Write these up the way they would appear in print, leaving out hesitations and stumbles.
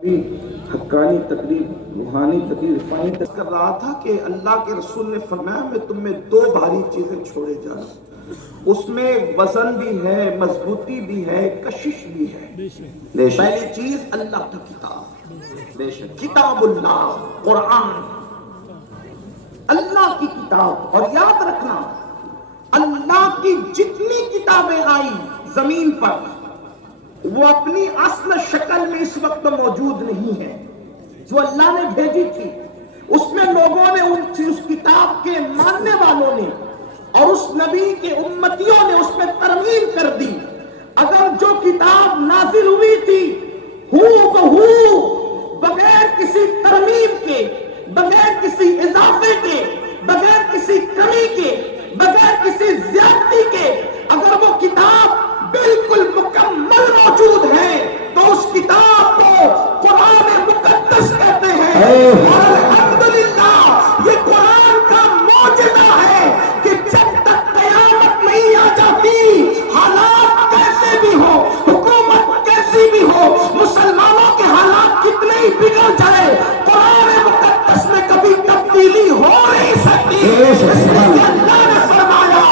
حقانی تقریر، روحانی تقریر، فانی تقریر کر رہا تھا کہ اللہ کے رسول نے فرمایا میں تم میں دو بھاری چیزیں چھوڑے جا رہا ہوں، اس میں وزن بھی ہے، مضبوطی بھی ہے، کشش بھی ہے۔ پہلی چیز اللہ کی کتاب، بے شک کتاب اللہ، قرآن، اللہ کی کتاب۔ اور یاد رکھنا اللہ کی جتنی کتابیں آئی زمین پر وہ اپنی اصل شکل میں اس وقت موجود نہیں ہے، جو اللہ نے بھیجی تھی اس میں لوگوں نے اس کتاب کے ماننے والوں نے اور اس نبی کے امتیوں نے اس میں ترمیم کر دی۔ اگر جو کتاب نازل ہوئی تھی ہو بہو بغیر کسی ترمیم کے، بغیر کسی اضافے کے، بغیر کسی کمی کے، بغیر کسی زیادتی کے، اگر وہ کتاب بالکل مکمل موجود ہے تو اس کتاب کو قرآن مقدس کہتے ہیں۔ اور الحمدللہ یہ قرآن کا معجزہ ہے کہ جب تک قیامت نہیں آ جاتی، حالات کیسے بھی ہو، حکومت کیسی بھی ہو، مسلمانوں کے حالات کتنے ہی بگڑ جائے، قرآن مقدس میں کبھی تبدیلی ہو نہیں سکتی۔ اس لیے اللہ نے فرمایا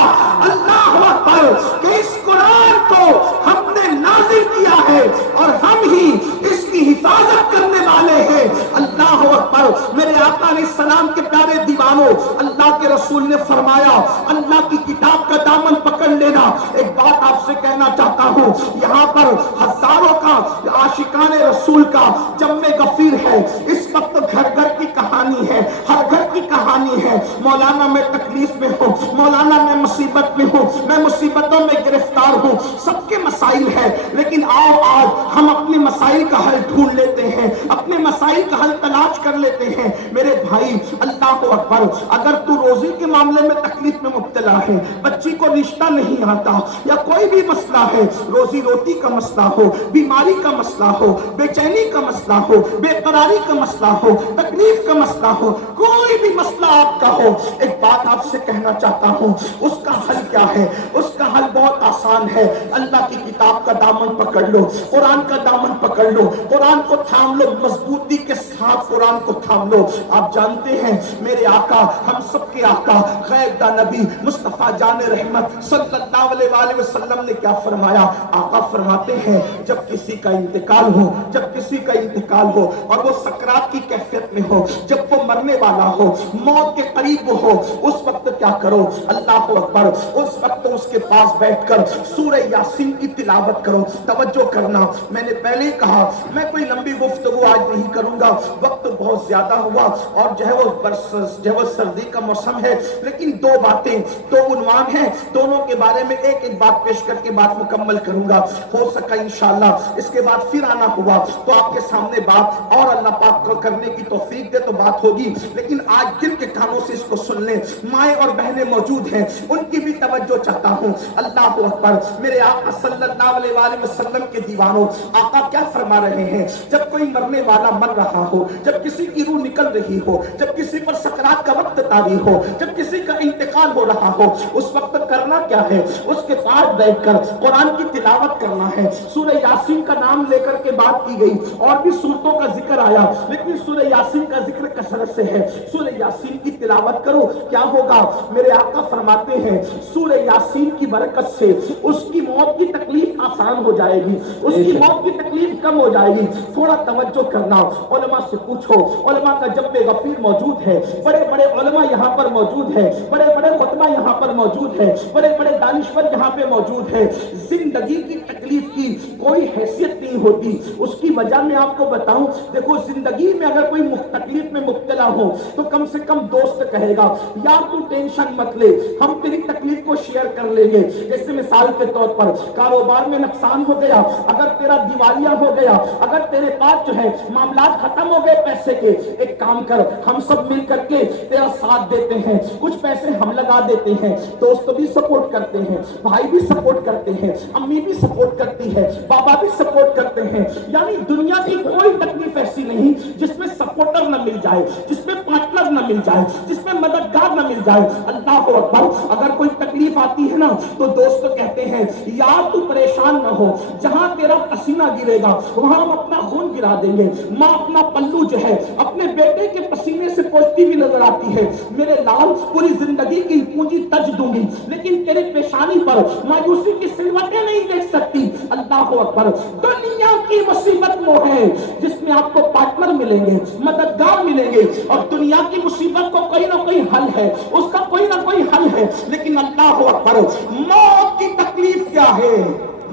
اللہ اکبر کہ اس قرآن کو ہم نے نازل کیا ہے اور ہم ہی اس کی حفاظت کرنے والے ہیں۔ اللہ اکبر۔ میرے آقا علیہ السلام کے پیارے دیوانوں، اللہ کے رسول نے فرمایا اللہ کی کتاب کا دامن پکڑ لینا۔ ایک بات آپ سے کہنا چاہتا ہوں، یہاں پر ہزاروں کا عاشقان رسول کا جمع غفیر ہے۔ اس وقت گھر گھر کی کہانی ہے، ہر گھر کی کہانی ہے، مولانا میں تکلیف میں ہوں، مولانا میں مصیبت میں ہوں، میں مصیبتوں میں گرفتار ہوں، سب کے مسائل ہیں، لیکن آؤ آج ہم اپنے مسائل کا حل ڈھونڈ لیتے ہیں، اپنے مسائل کا حل تلاش کر لیتے ہیں۔ میرے بھائی اللہ اکبر، اگر تو روزی کے معاملے میں تکلیف میں مبتلا ہے، بچی کو رشتہ نہیں آتا یا کوئی بھی مسئلہ ہے، روزی روٹی کا مسئلہ ہو، بیماری کا مسئلہ ہو، بے چینی کا مسئلہ ہو، بے قراری کا مسئلہ ہو، تکلیف کا مسئلہ ہو، کوئی بھی مسئلہ آپ کا ہو، ایک بات آپ سے کہنا چاہتا ہوں، اس کا حل کیا ہے؟ اس کا حل بہت آسان ہے۔ اللہ کی کتاب کا دامن پکڑ لو، قرآن کا دامن پکڑ لو، قرآن کو تھام لو، مضبوطی کے ساتھ قرآن کو تھام لو۔ آپ جانتے ہیں میرے آقا، ہم سب کے آقا، غیب دا نبی مصطفیٰ جان رحمت صلی اللہ علیہ وآلہ وسلم نے کیا فرمایا؟ آقا فرماتے ہیں جب کسی کا انتقال ہو، جب کسی کا انتقال ہو اور وہ سکرات کی کیفیت میں ہو، جب وہ مرنے والا ہو، موت کے قریب ہو، اس وقت کیا کرو؟ اللہ اکبر، اس وقت اس کے پاس بیٹھ کر سورہ یاسین کی تلاوت کرو۔ توجہ کرنا، میں نے پہلے کہا میں کوئی لمبی گفتگو آج نہیں کروں گا، وقت بہت زیادہ ہوا اور جو ہے وہ سردی کا موسم ہے، لیکن دو باتیں، دو عنوان ہیں، دونوں کے بارے میں ایک ایک بات پیش کر کے بات مکمل کروں گا، ہو سکا انشاءاللہ اس کے بعد پھر آنا ہوا تو آپ کے سامنے بات اور اللہ پاک کو کرنے کی توفیق دے تو بات ہوگی، لیکن آج دل کے کانوں سے اس کو سن لیں۔ مائیں اور بہنیں موجود ہیں، ان کی بھی توجہ چاہتا ہوں۔ اللہ اکبر، میرے آقا صلی اللہ علیہ وآلہ وسلم کے دیوانوں، آقا کیا فرما رہے ہیں؟ جب کوئی مرنے والا مر رہا ہو، جب کسی کی روح نکل رہی ہو، جب کسی پر سکرات کا وقت طاری ہو، جب کسی کا انتقال ہو رہا ہو، اس وقت کرنا کیا ہے؟ اس کے پاس بیٹھ کر قرآن کی تلاوت کرنا ہے۔ سورہ یاسین کا نام لے کر کے بات کی گئی، اور بھی سورتوں کا ذکر آیا، لیکن سورہ یاسین کا ذکر کثرت سے ہے۔ سورہ یاسین کی تلاوت کرو، کیا ہوگا؟ میرے آقا فرماتے ہیں سورہ یاسین کی برکت سے اس کی موت کی تکلیف آسان ہو جائے گی، اس کی موت کی تکلیف کم ہو جائے گی۔ تھوڑا توجہ کرنا، علماء سے پوچھو، علماء کا جمع غفیر موجود ہے، بڑے بڑے علماء یہاں پر موجود ہیں، بڑے بڑے خطبہ یہاں پر موجود ہیں، بڑے بڑے دانشور یہاں پہ موجود ہیں۔ زندگی کی تکلیف کی کوئی حیثیت نہیں ہوتی، اس کی وجہ میں آپ کو بتاؤں، دیکھو زندگی میں اگر کوئی تکلیف میں مبتلا ہو تو کم سے کم دوست کہے گا یار تو ٹینشن مت لے، ہم تیری تکلیف کو شیئر کر لیں گے۔ جیسے مثال کے طور پر کاروبار میں نقصان ہو گیا، اگر تیرا دیوالیہ ہو گیا، اگر تیرے پاس جو ہے معاملات ختم ہو گئے پیسے کے، ایک کام کر، ہم سب مل کر کے تیرا ساتھ دیتے ہیں، کچھ پیسے ہم لگا دیتے ہیں، دوست بھی سپورٹ کرتے ہیں، بھائی بھی سپورٹ کرتے ہیں، امی بھی سپورٹ کرتی ہے، بابا بھی سپورٹ کرتے ہیں۔ یعنی دنیا کی کوئی تکلیف ایسی نہیں جس میں سپورٹر نہ مل جائے، جس میں پارٹنر ہمدرد نہ مل جائے, جس میں مددگار نہ مل جائے. اللہ اکبر. اگر کوئی تکلیف آتی ہے نا تو دوست کہتے ہیں یار تو پریشان نہ ہو, جہاں تیرا پسینہ گرے گا وہاں ہم اپنا خون گرا دیں گے. ماں اپنا پلو جو ہے اپنے بیٹے کے پسینے سے پوچھتی ہوئی نظر آتی ہے, میرے لال پوری زندگی کی پونجی تج دوں گی لیکن تیرے پیشانی پر مایوسی کی سلوٹیں نہیں دیکھ سکتی. اللہ اکبر. دنیا کی مصیبت وہ ہے جس میں آپ کو پارٹنر ملیں گے, مددگار ملیں گے, اور دنیا کی مصیبت کو کوئی نہ کوئی حل ہے, اس کا کوئی نہ کوئی حل ہے. لیکن اللہ اکبر, موت کی تکلیف کیا ہے,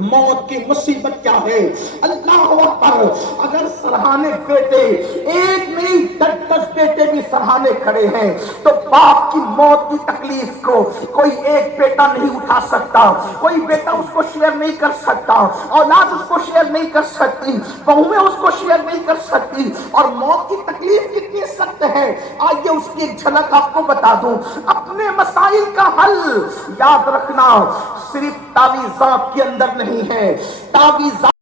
موت کی مصیبت کیا ہے. اللہ اکبر. اگر سرہانے بیٹے, ایک نہیں 10 بیٹے بھی سرہانے کھڑے ہیں, تو باپ کی موت کی تکلیف کو کوئی ایک بیٹا نہیں اٹھا سکتا, کوئی بیٹا اس کو شیئر نہیں کر سکتا, اولاد اس کو شیئر نہیں کر سکتی, بہویں اس کو شیئر نہیں کر سکتی. اور موت کی تکلیف کتنی سخت ہے, آئیے اس کی ایک جھلک آپ کو بتا دوں. اپنے مسائل کا حل یاد رکھنا صرف تعویذات کے اندر نہیں ہے. تعویذات